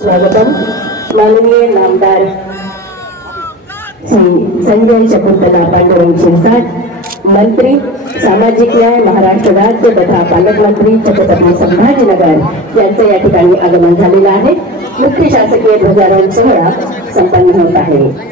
स्वागतम माननीय नामदार श्री संजय शकुंतला पांडुरंग शिरसाट, मंत्री सामाजिक न्याय महाराष्ट्र राज्य तथा पालकमंत्री छत्रपती संभाजीनगर यांचे या ठिकाणी आगमन झालेले आहे। मुख्य शासकीय ध्वजारोहण सोहळा संपन्न होत आहे।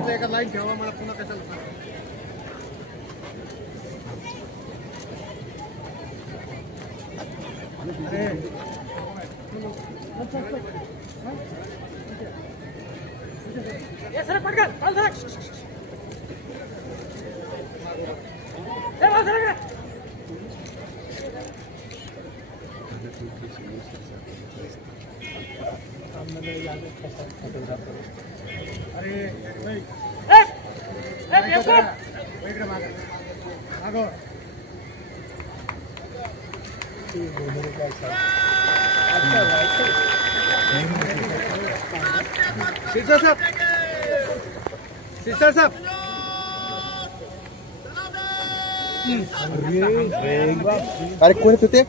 सिस्टर साहब अरे कोण होते?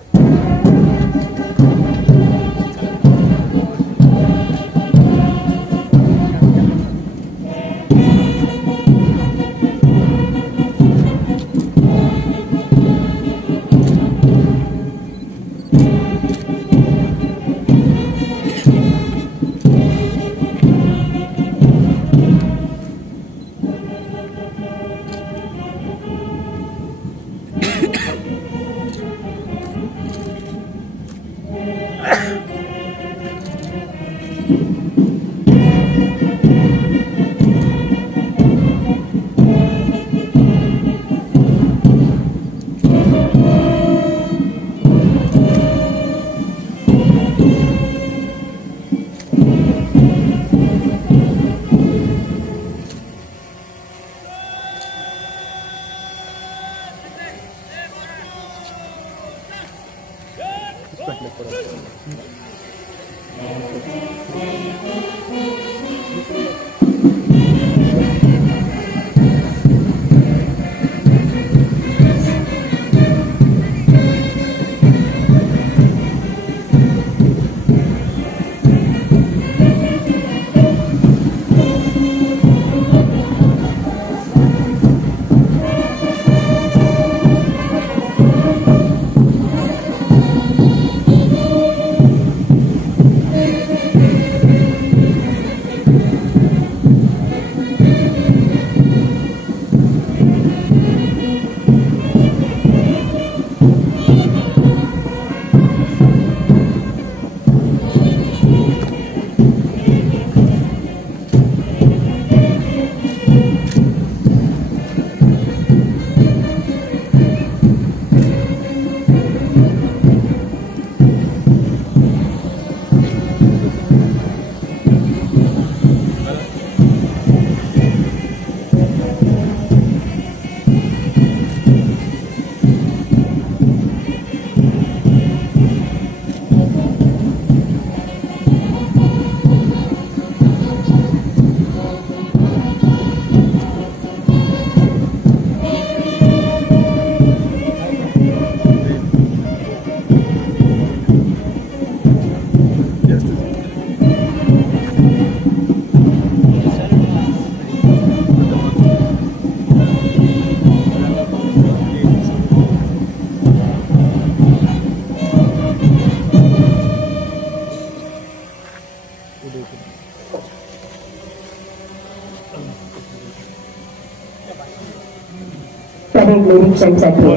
परेड निरीक्षणासाठी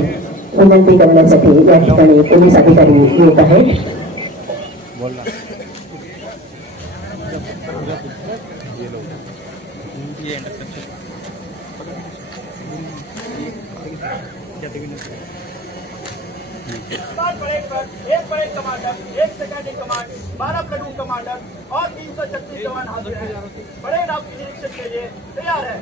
विनंती करण्यासाठी या ठिकाणी पोलीस अधिकारी येत आहेत। एक परेड कमांडर, एक सेकेंडरी कमांड, 12 प्लेटून कमांडर और 336 जवान हाजिर हैं। परेड आपके निरीक्षण के लिए तैयार है।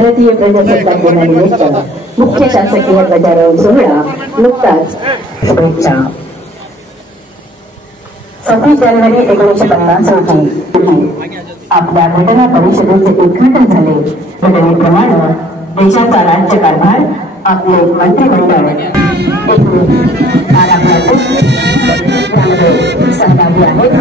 भारतीय प्रजासत्ताक दिनानिमित्त मुख्य शासकीय ध्वजारोहण सोहळा नुकताच शुभेच्छा. 26 जानेवारी 1950 रोजी आपल्या घटना परिषदेचे उद्घाटन झाले. घटनेप्रमाणे देशाचा राज्यकारभार आपले मंत्रिमंडळ त्यामध्ये सहभागी आहेत.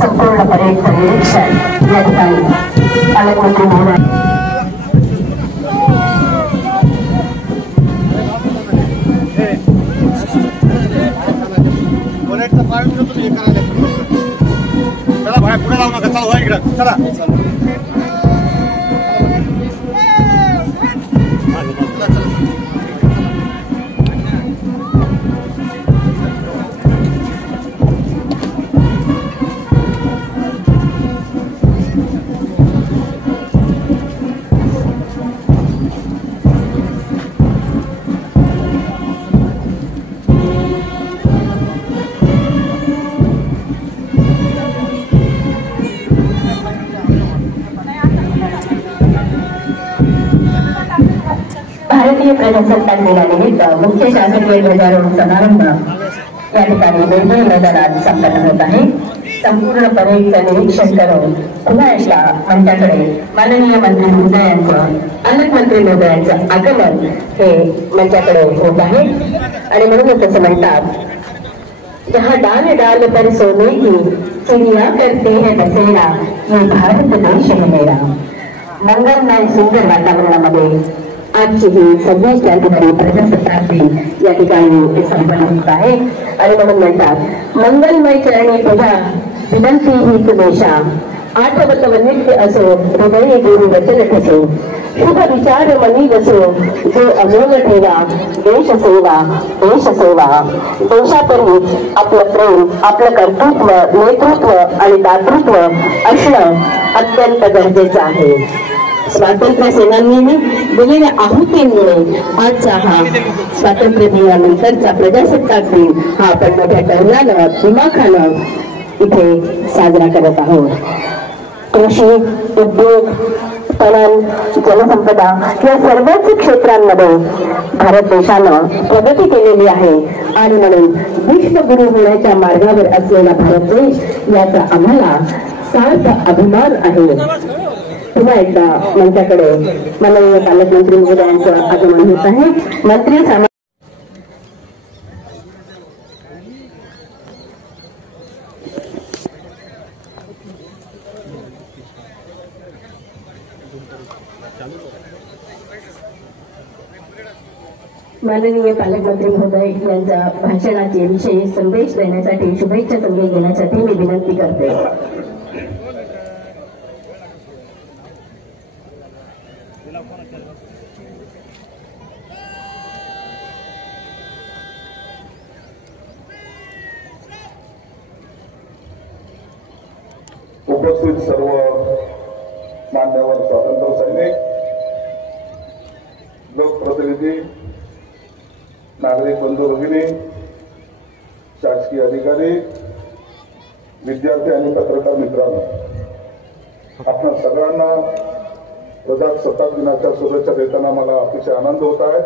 संपूर्ण परेडचं निरीक्षण या ठिकाणी पालकमंत्री महोदय चला बाहेर पुढे जाऊ नका. चला इकडं चला. भारतीय प्रजासत्ताक दिनानिमित्त मुख्य शासकीय ध्वजारोहण समारंभ या ठिकाणी वेगवेगळ्या मैदानात संपन्न होत आहे. संपूर्ण परेडचं निरीक्षण करून पुन्हा एकदा मंचाकडे माननीय मंत्री महोदयांचं पालकमंत्री महोदयांचं आगमन हे मंचाकडे होत आहे. आणि म्हणूनच असं म्हणतात, जहाँ डाल डाल पर सोने की चिड़िया करते हैं बसेरा, ये भारत देश है मेरा. मंगलमय सुंदर वातावरणामध्ये आजची ही 26 जानेवारी प्रजासत्ताक दिन या ठिकाणी संपन्न होत आहे. आणि म्हणून म्हणतात, मंगलमय चरणी तुझा विनंती ही तुमेशा, आठवत नित्य असो हृदय गुरु वचन ठसो, शुभ विचार मनी बसो जो अमोल ठेवा, देश सेवा देश सेवा. देशापरी आपलं प्रेम, आपलं कर्तृत्व, नेतृत्व आणि दातृत्व असणं अत्यंत गरजेचं आहे. स्वातंत्र्य सेनानींनी दिलेल्या आहुतींमुळे आजचा हा स्वातंत्र्य दिनानंतरचा प्रजासत्ताक दिन हा आपण मोठ्या टौलानं दिमाखानं इथे साजरा करत आहोत. कृषी, उद्योग, पणन, जलसंपदा या सर्वच क्षेत्रांमध्ये भारत देशानं प्रगती केलेली आहे. आणि म्हणून विश्वगुरु होण्याच्या मार्गावर असलेला भारत देश याचा आम्हाला सार्थ अभिमान आहे. पुन्हा एकदा मंचाकडे माननीय पालकमंत्री महोदयांचं आगमन होत आहे. मंत्री माननीय पालकमंत्री महोदय यांच्या भाषणाचे विषयी संदेश देण्यासाठी, शुभेच्छा संदेश देण्यासाठी मी विनंती करते. उपस्थित सर्व मान्यवर स्वातंत्र्य सैनिक, लोकप्रतिनिधी, नागरिक बंधू भगिनी, शासकीय अधिकारी, विद्यार्थी आणि पत्रकार मित्रांनो, आपल्या सगळ्यांना प्रजासत्ताक दिनाच्या शुभेच्छा देताना मला अतिशय आनंद होत आहे.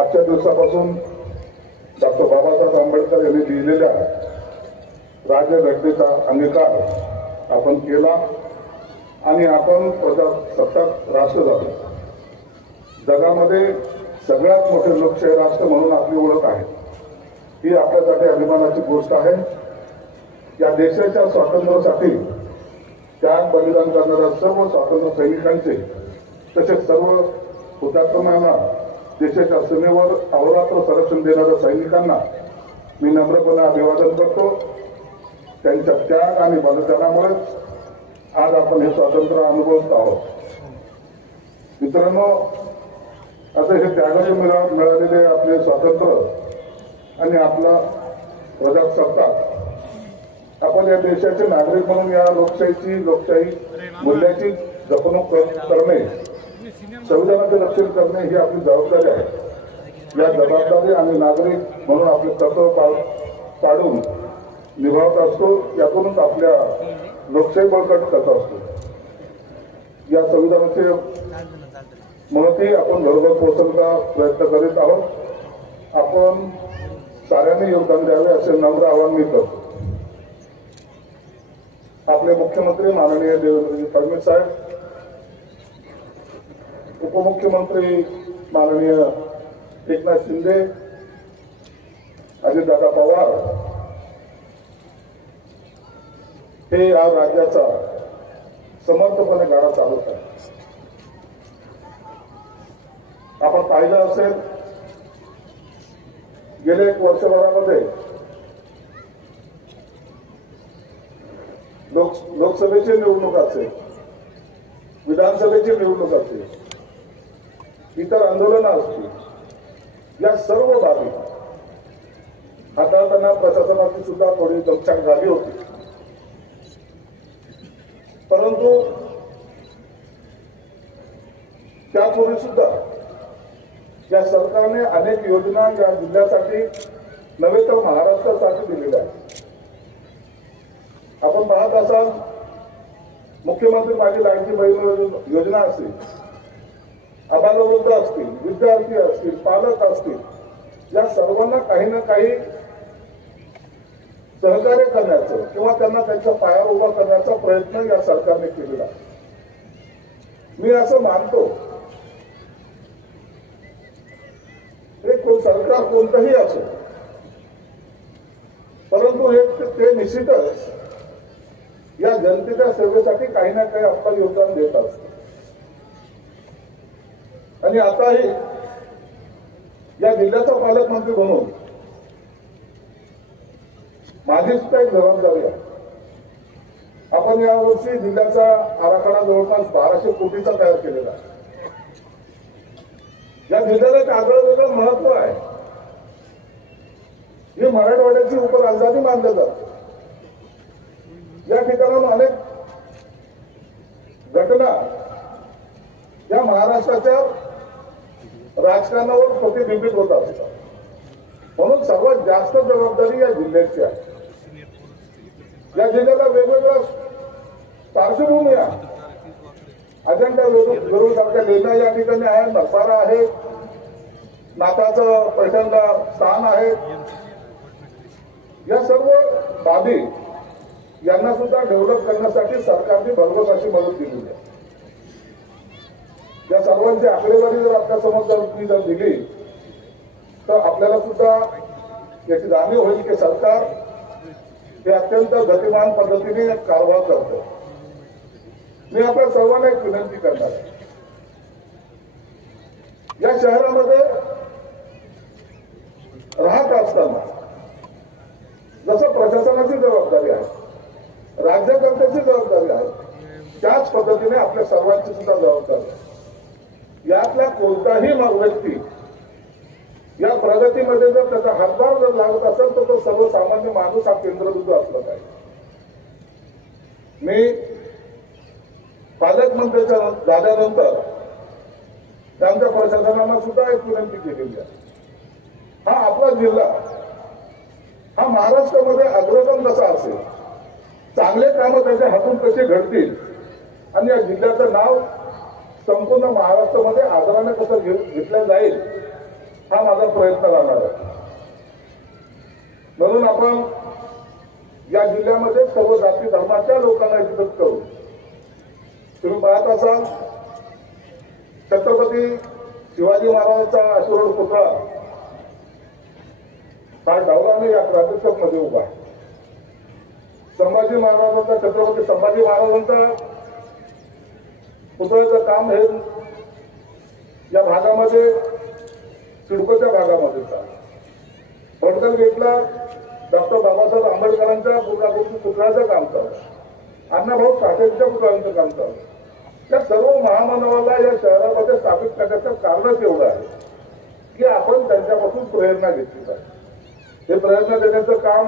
आजच्या दिवसापासून डॉक्टर बाबासाहेब आंबेडकर यांनी लिहिलेल्या राज्यघटनेचा अंगीकार आपण केला आणि आपण प्रजासत्ताक राष्ट्र झालो. जगामध्ये सगळ्यात मोठे लोकशाही राष्ट्र म्हणून आपली ओळख आहे. ही आपल्यासाठी अभिमानाची गोष्ट आहे. या देशाच्या स्वातंत्र्यासाठी त्याग बलिदान करणाऱ्या सर्व स्वातंत्र्य सैनिकांचे, तसेच सर्व हुतात्म्यांना, देशाच्या सीमेवर अहोरात्र संरक्षण देणाऱ्या सैनिकांना मी नम्रपणे अभिवादन करतो. त्यांच्या त्याग आणि बलिदानामुळे आज आपण हे स्वातंत्र्य अनुभवत आहोत. मित्रांनो, आता हे त्यागाने मिळालेले आपले स्वातंत्र्य आणि आपला प्रजासत्ताक, आपण या देशाचे नागरिक म्हणून या लोकशाही मूल्याची जपणूक करणे, संविधानाचे रक्षण करणे ही आपली जबाबदारी आहे. या जबाबदारी आणि नागरिक म्हणून आपले कर्तव्य पाडून निभावत असतो. यातूनच आपल्या लोकशाही बळकट करत असतो. या संविधानाचे महती आपण घरोघर पोहोचवण्याचा प्रयत्न करीत आहोत. आपण साऱ्यांनी योगदान द्यावे असे नम्र आवाहन मी करतो. आपले मुख्यमंत्री माननीय देवेंद्रजी फडणवीस साहेब, उपमुख्यमंत्री माननीय एकनाथ शिंदे, अजितदादा पवार हे या राज्याचा समर्थपणे गाडा चालवत आहे. आपण पाहिलं असेल, गेल्या 1 वर्षभरामध्ये लोकसभेची निवडणूक असेल, विधानसभेची निवडणूक असेल, इतर आंदोलनं असतील, या सर्व बाबी हाताळताना प्रशासनाची सुद्धा थोडी दमछाक झाली होती. परंतु त्यापूर्वी सुद्धा या सरकारने अनेक योजना या जिल्ह्यासाठी नव्हे तर महाराष्ट्रासाठी दिलेल्या आहेत. आपण पाहत असाल, मुख्यमंत्री माझी लाडकी बहीण योजना असेल, अबालवृद्ध असतील, विद्यार्थी असतील, पालक असतील, या सर्वांना काही ना काही सहकार्य करण्याचं किंवा त्यांना त्यांच्या पायावर उभा करण्याचा प्रयत्न या सरकारने केलेला आहे. मी असं मानतो, सरकार कोणतंही असो, परंतु ते निश्चितच या जनतेच्या सेवेसाठी काही ना काही आपलं योगदान देत असतं. आणि आताही या जिल्ह्याचा पालकमंत्री म्हणून माझी सुद्धा एक जबाबदारी आहे. आपण यावर्षी जिल्ह्याचा आराखडा जवळपास 1200 कोटीचा तयार केलेला आहे. या जिल्ह्याला एक आगळं वेगळं महत्व आहे. ही मराठवाड्याची उपराजधानी मानलं जातं. या ठिकाणाहून अनेक घटना या महाराष्ट्राच्या राजकारणावर प्रतिबिंबित होत असतात. म्हणून सर्वात जास्त जबाबदारी या जिल्ह्याची आहे. या जिल्ह्याला वेगवेगळ्या पार्श्वभूमी आहे. अजंठा वेरूळ सारख्या लेण्या या ठिकाणी आहे, नरसारा आहे, नाथाचं पैठणला स्थान आहे. या सर्व बाबी यांना सुद्धा डेव्हलप करण्यासाठी सरकारने भरघोस अशी मदत दिली आहे. या सर्वांची आकडेवारी जर आपल्यासमोर जर दिली तर आपल्याला सुद्धा याची जाणीव होईल की सरकार हे अत्यंत गतिमान पद्धतीने कारभार करतं. मी आपल्या सर्वांना एक विनंती करणार आहे, या शहरामध्ये राहत असताना जसं प्रशासनाची जबाबदारी आहे, राज्यकर्त्याची जबाबदारी आहे, त्याच पद्धतीने आपल्या सर्वांची सुद्धा जबाबदारी आहे. यातला कोणताही व्यक्ती या प्रगतीमध्ये जर त्याचा हातभार जर लागत असेल तर तो सर्वसामान्य माणूस हा केंद्रबिंदू असला पाहिजे. मी पालकमंत्र्याच्या झाल्यानंतर त्यांच्या प्रशासनाला सुद्धा एक विनंती केलेली आहे. हा आपला जिल्हा हा महाराष्ट्रामध्ये अग्रगम कसा असेल, चांगले कामं त्याच्या हातून कसे घडतील आणि या जिल्ह्याचं नाव संपूर्ण महाराष्ट्रामध्ये आदराने कसं घेतलं जाईल, हा माझा प्रयत्न राहणार आहे. म्हणून आपण या जिल्ह्यामध्ये सर्व जाती धर्माच्या लोकांना एकत्रित करू. तुम्ही पाहत असाल, छत्रपती शिवाजी महाराजांचा अश्वरूढ पुतळा हा डावलाने या क्रांतिचौक मध्ये उभा आहे. संभाजी महाराजांचा, छत्रपती संभाजी महाराजांचा पुतळ्याचं काम हे या भागामध्ये, सिडकोच्या भागामध्ये चालू. भटकल गेटला डॉक्टर बाबासाहेब आंबेडकरांच्या पुतळ्याचं काम चालू. अण्णाभाऊ साठेंच्या पुतळ्यांचं काम चालू आहे. त्या सर्व महामानवाला या शहरामध्ये स्थापित करण्याचं कारणच एवढं आहे की आपण त्यांच्यापासून प्रेरणा घेतली पाहिजे. हे प्रेरणा देण्याचं काम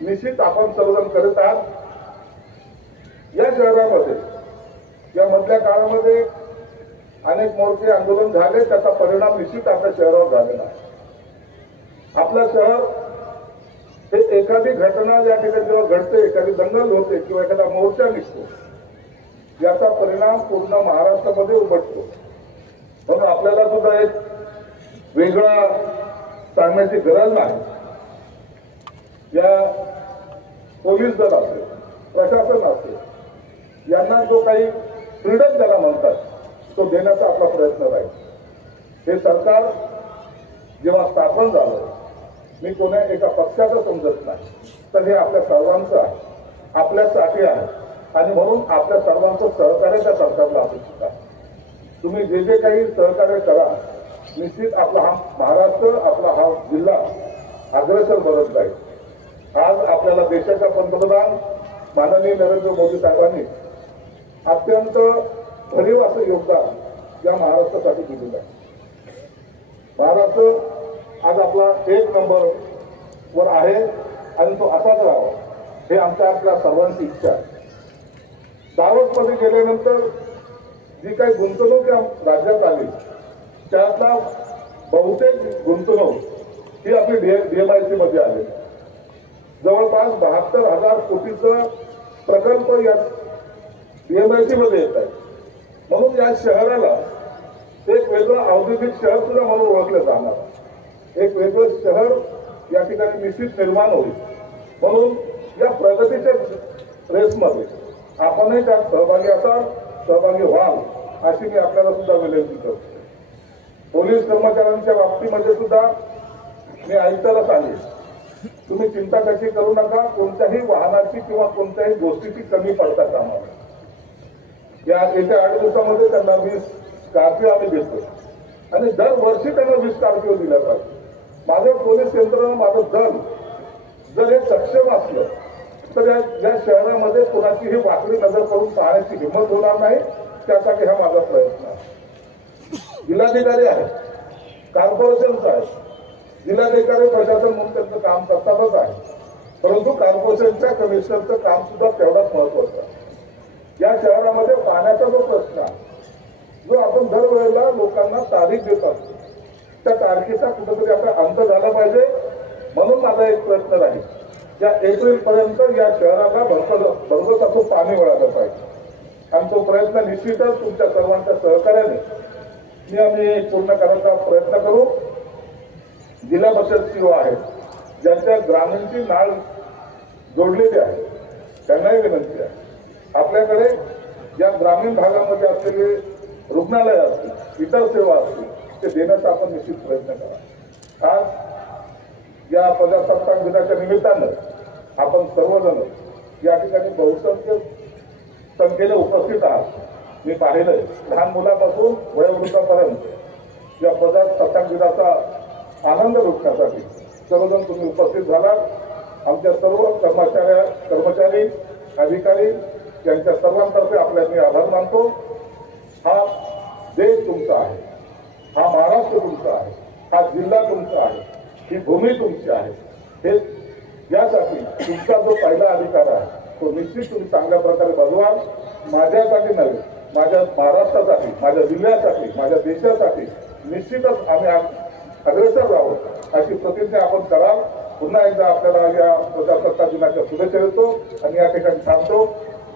निश्चित आपण सर्वजण करत आहात. या शहरामध्ये या मधल्या काळामध्ये अनेक मोर्चे आंदोलन झाले, त्याचा परिणाम निश्चित आपल्या शहरावर झालेला आहे. आपलं शहर हे एखादी घटना या ठिकाणी जेव्हा घडते, एखादी दंगल होते किंवा एखादा मोर्चा निघतो, याचा परिणाम पूर्ण महाराष्ट्रामध्ये उमटतो. म्हणून आपल्याला सुद्धा एक वेगळा सांगण्याची गरज नाही. या पोलीस दल असेल, प्रशासन असेल, यांना जो काही फ्रीडम ज्याला म्हणतात तो देण्याचा आपला प्रयत्न राहील. हे सरकार जेव्हा स्थापन झालं, मी कोणा एका पक्षाचं समजत नाही, तर हे आपल्या सर्वांचं आहे, आपल्यासाठी आहे आणि म्हणून आपल्या सर्वांचं सहकार्य त्या सरकारला अपेक्षित आहे. तुम्ही जे जे काही सहकार्य करा, निश्चित आपला हा महाराष्ट्र, आपला हा जिल्हा अग्रेसर बनत जाईल. आज आपल्याला देशाच्या पंतप्रधान माननीय नरेंद्र मोदी साहेबांनी अत्यंत भरीव असं योगदान या महाराष्ट्रासाठी दिलेलं आहे. महाराष्ट्र आज आपला 1 नंबरवर आहे आणि तो असाच राहावा हे आपल्या सर्वांची इच्छा आहे. दावोसमध्ये गेल्यानंतर जी काही गुंतवणूक या राज्यात आली, त्यातला बहुतेक गुंतवणूक ही आपली DMIC मध्ये आली. जवळपास 72,000 कोटीचा प्रकल्प या DMIC मध्ये येत आहे. म्हणून या शहराला एक वेगळं औद्योगिक शहर सुद्धा म्हणून ओळखलं जाणार. एक वेगळं शहर या ठिकाणी निश्चित निर्माण होईल. म्हणून या प्रगतीच्या रेसमध्ये आपणही त्यात सहभागी असाल, सहभागी व्हाल अशी मी आपल्याला सुद्धा विनंती करतो. पोलीस कर्मचाऱ्यांच्या बाबतीमध्ये सुद्धा मी आयुक्ताला सांगेन, तुम्ही चिंता कशी करू नका. कोणत्याही वाहनाची किंवा कोणत्याही गोष्टीची कमी पडता कामा नये. या येत्या 8 दिवसामध्ये त्यांना 20 स्कॉर्पिओ आम्ही देतो आणि दरवर्षी त्यांना 20 स्कॉर्पिओ दिल्या पाहिजे. माझं पोलीस यंत्रणा, माझं दल जर हे सक्षम असलं तर या शहरामध्ये कोणाचीही वाकडी नजर करून पाहण्याची हिंमत होणार नाही. त्यासाठी हा माझा प्रयत्न आहे. जिल्हाधिकारी आहेत, कॉर्पोरेशनचा आहे, जिल्हाधिकारी प्रशासन म्हणून त्यांचं काम करतातच आहे, परंतु कॉर्पोरेशनच्या कमिशनरचं काम सुद्धा तेवढाच महत्वाचं आहे. या शहरामध्ये पाण्याचा जो प्रश्न आहे, जो आपण दरवेळेला लोकांना तारीख देत असतो, त्या तारखेचा कुठेतरी आपला अंत झाला पाहिजे. म्हणून माझा एक प्रयत्न राहील, या एप्रिलपर्यंत या शहराला भरघोस असं पाणी मिळालं पाहिजे आणि तो प्रयत्न निश्चितच तुमच्या सर्वांच्या सहकार्याने आम्ही पूर्ण करण्याचा प्रयत्न करू. जिल्हा परिषद CO आहेत, ज्यांच्या ग्रामीणची नाळ जोडलेली आहे, त्यांनाही विनंती आहे, आपल्याकडे या ग्रामीण भागामध्ये असलेले रुग्णालय असतील, इतर सेवा असतील, ते देण्याचा आपण निश्चित प्रयत्न करा. आज या प्रजासत्ताक दिनाच्या निमित्तानं आपण सर्वजण या ठिकाणी बहुसंख्य संख्येने उपस्थित आहात. मी पाहिलंय, लहान मुलापासून वयोवृद्धापर्यंत या प्रजासत्ताक दिनाचा आनंद लुटण्यासाठी सर्वजण तुम्ही उपस्थित झालात. आमच्या सर्व कर्मचारी, अधिकारी यांच्या सर्वांतर्फे आपल्या मी आभार मानतो. हा देश तुमचा आहे, हा महाराष्ट्र तुमचा आहे, हा जिल्हा तुमचा आहे, ही भूमी तुमची आहे. हे यासाठी तुमचा जो पहिला अधिकार आहे तो निश्चित तुम्ही चांगल्या प्रकारे बजवाल. माझ्यासाठी नव्हे, माझ्या महाराष्ट्रासाठी, माझ्या जिल्ह्यासाठी, माझ्या देशासाठी निश्चितच आम्ही अग्रेसर राहू अशी प्रतिज्ञा आपण कराल. पुन्हा एकदा आपल्याला या प्रजासत्ताक दिनाच्या शुभेच्छा देतो आणि या ठिकाणी थांबतो.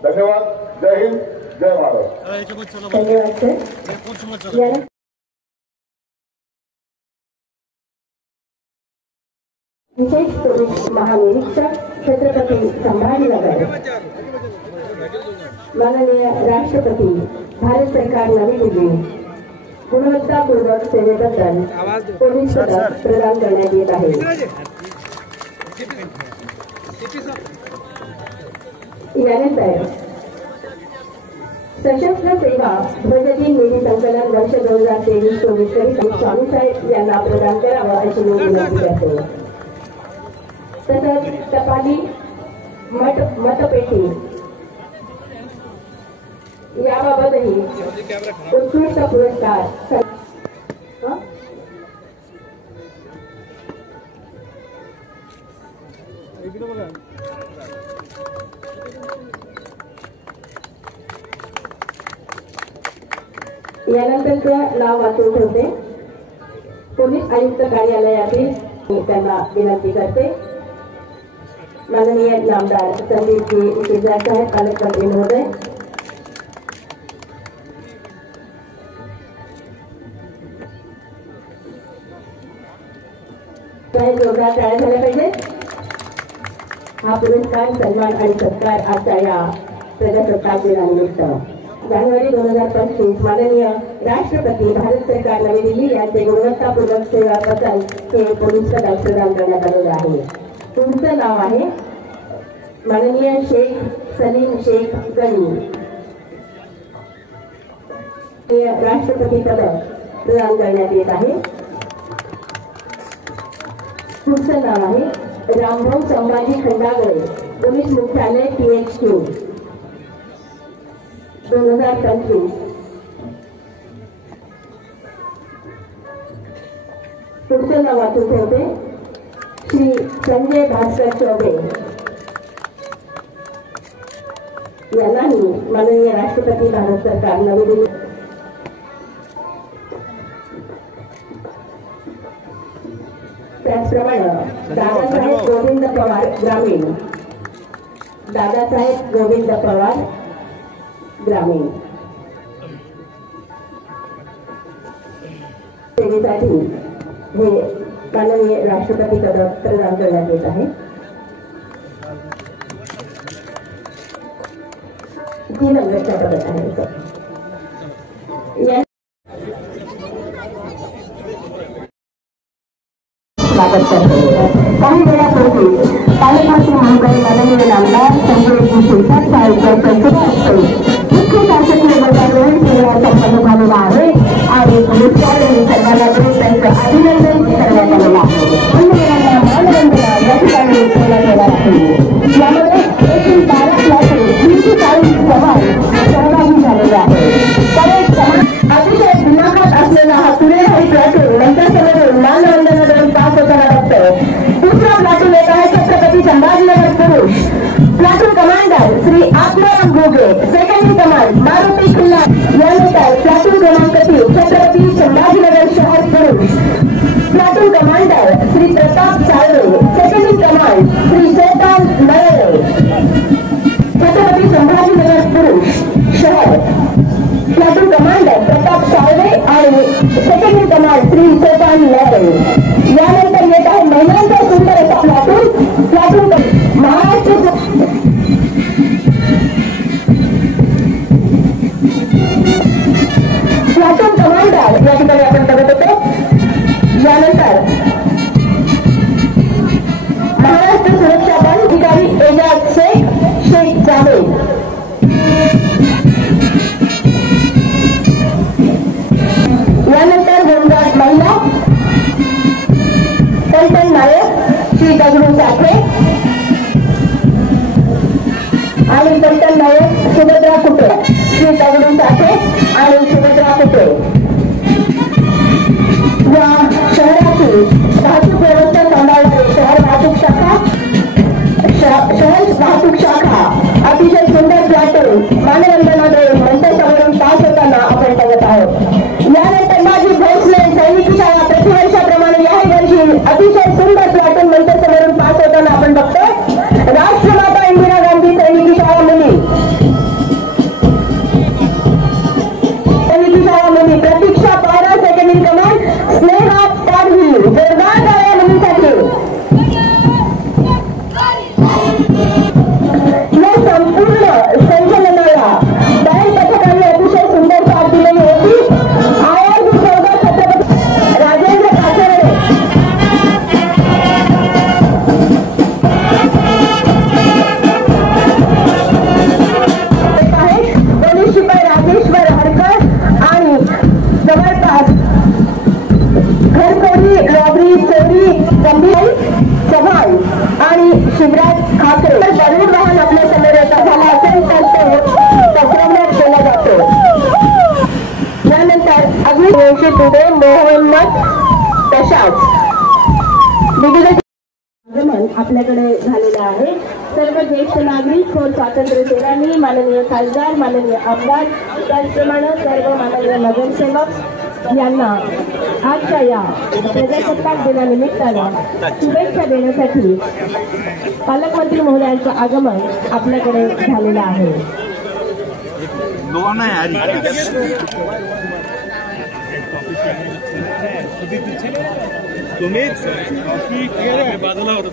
धन्यवाद. जय हिंद, जय महाराष्ट्र. धन्यवाद सर. विशेष पोलीस महानिरीक्षक छत्रपती संभाजीनगर, माननीय राष्ट्रपती, भारत सरकार, नवी दिल्ली, गुणवत्तापूर्वक सेवेबद्दल पोलीस पदक प्रदान करण्यात येत आहे. यानंतर सशस्त्र सेवा ध्वजदिन निधी संकलन वर्ष 2023-24 करिता स्वामीसाहेब यांना प्रदान करावं अशी मी विनंती करतो. तसंच टपाली मतपेटी याबाबतही उत्कृष्ट पुरस्कार यानंतरचं नाव वाचून ठेवते. पोलीस आयुक्त कार्यालयातील त्यांना विनंती करते. माननीय नामदार संदीपजी शिरसाट साहेब, पालकमंत्री महोदय. जोरदार टाळ्या झाल्या पाहिजे. हा पुरस्कार, सन्मान आणि सत्कार आजच्या या प्रजासत्ताक दिनानिमित्त जानेवारी 2025 माननीय राष्ट्रपती भारत सरकार नवी दिल्ली यांचे गुणवत्तापूर्वक सेवा पदक हे पोलीस पदक प्रदान करण्यात आलेले आहे. तुमचं नाव आहे माननीय शेख सलीम शेख गणी. राष्ट्रपती पदक प्रदान करण्यात येत आहे. तुमचं नाव आहे रामभाऊ संभाजी खंडागळे, पोलीस मुख्यालय PHQ 2025. पुढचं नाव वाचून ठेवते. श्री संजय भास्कर चौबे यांनाही माननीय राष्ट्रपती भारत सरकार नवी दिल्ली. त्याचप्रमाणे दादासाहेब गोविंद पवार ग्रामीण, दादासाहेब गोविंद पवार ग्रामीण सेवेसाठी हे माननीय राष्ट्रपती पदक प्रदान करण्यात येत आहे. 3 नंबरचा पदक आहे. काही वेळापूर्वी पालकमंत्री महोदय माननीय नामदार संजयजी शिरसाट साहेब यांच्या मुख्य शासकीय गटाकडून सोहळा संपन्न झालेला आहे आणि पुरस्कार सर्वांना देऊन त्यांचं अभिनंदन करण्यात आलेलं आहे. उमेदवारांना मानवंदना या ठिकाणी देण्यात येणार आहे. यामध्ये एकूण 12 प्लॅटून 240 जवान सहभागी झालेले आहेत. अतिशय दिमाखात असलेला हा पुणेरी प्लॅटून नंतरसमोरून मानवंदना देऊन पास होताना बघतोय. दुसरा प्लॅटून येत आहे छत्रपती संभाजीनगर पुरुष. Platoon commander Shri Atmaram Ghoge, second in command Maruti Khillar. यानंतर प्लॅटून क्रमांक 3 छत्रपती संभाजीनगर शहर पुरुष. Platoon commander Shri Pratap Salve, second in command Shri Chetan Nale, Chhatrapati Sambhajinagar पुरुष शहर. प्लॅटून कमांडर प्रताप साळवे आणि second in command Shri Chetan Nale. यानंतर येत आहे महिलांचा सुंदर असा platoon. Platoon Maharashtra platoon commander या ठिकाणी आपण बघत होतो. यानंतर महाराष्ट्र सुरक्षा बल अधिकारी एजाज शेख जावेद. यानंतर होमगार्ड महिला टन नायक श्री दगडू साखरे आणि टन नायक सुभद्रा कुटे, श्री दगडू साखरे आणि सुभद्रा कुटे. या शहराची वाहतूक व्यवस्था सांभाळणारी शहर वाहतूक शाखा अतिशय सुंदर प्लॅटून मानवंदना देऊन मंचासमोरून पास होताना आपण बघत आहोत. यानंतर माझी भोसले सैनिकी शाळा प्रतिवर्षाप्रमाणे याही वर्षी अतिशय सुंदर प्लॅटून मंचासमोरून पास होताना आपण बघतोय. राष्ट्रमाता इंदिरा गांधी सैनिकी शाळा मुली, सैनिकी शाळा मुली प्रतीक्षा पारा, second in command Sneha Padvi. जोरदार टाळ्या मुलीसाठी. या संपूर्ण संचलनाला बँड पथकाने अतिशय सुंदर साथ दिलेली होती. आयाजी चौदा छत्रपती राजेंद्र काचरडे, पोलीस शिपाई राजेश्वर हरकर आणि जवळपास घरचोरी, रॉबरी, चोरी, गंभीर चव्हाण आणि शिवराज खाकरे. गरुड वाहन आपल्या समोर येता झाला असेल तर ते पसरवण्यात केला जातो. फ्रेंडशिप टुडे मोहम्मद तशाच विविध आगमन आपल्याकडे झालेलं आहे। सर्व ज्येष्ठ नागरिक, थोर स्वातंत्र्य सेनानी, माननीय खासदार, माननीय आमदार, त्याचप्रमाणे सर्व माननीय नगरसेवक यांना आजच्या या प्रजासत्ताक दिनानिमित्तानं शुभेच्छा देण्यासाठी पालकमंत्री महोदयांचं आगमन आपल्याकडे झालेलं आहे। बाजूला होतं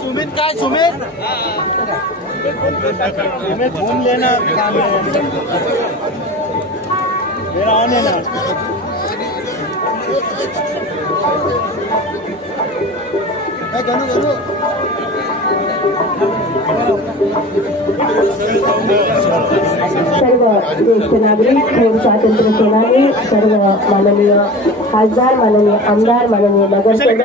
सुमित काय सुमित तुम्हें घूम लेना मेरा आने ना सर्व ज्येष्ठ नागरिक, थोर स्वातंत्र्य सेनानी, सर्व माननीय खासदार, माननीय आमदार, माननीय नगरसेवक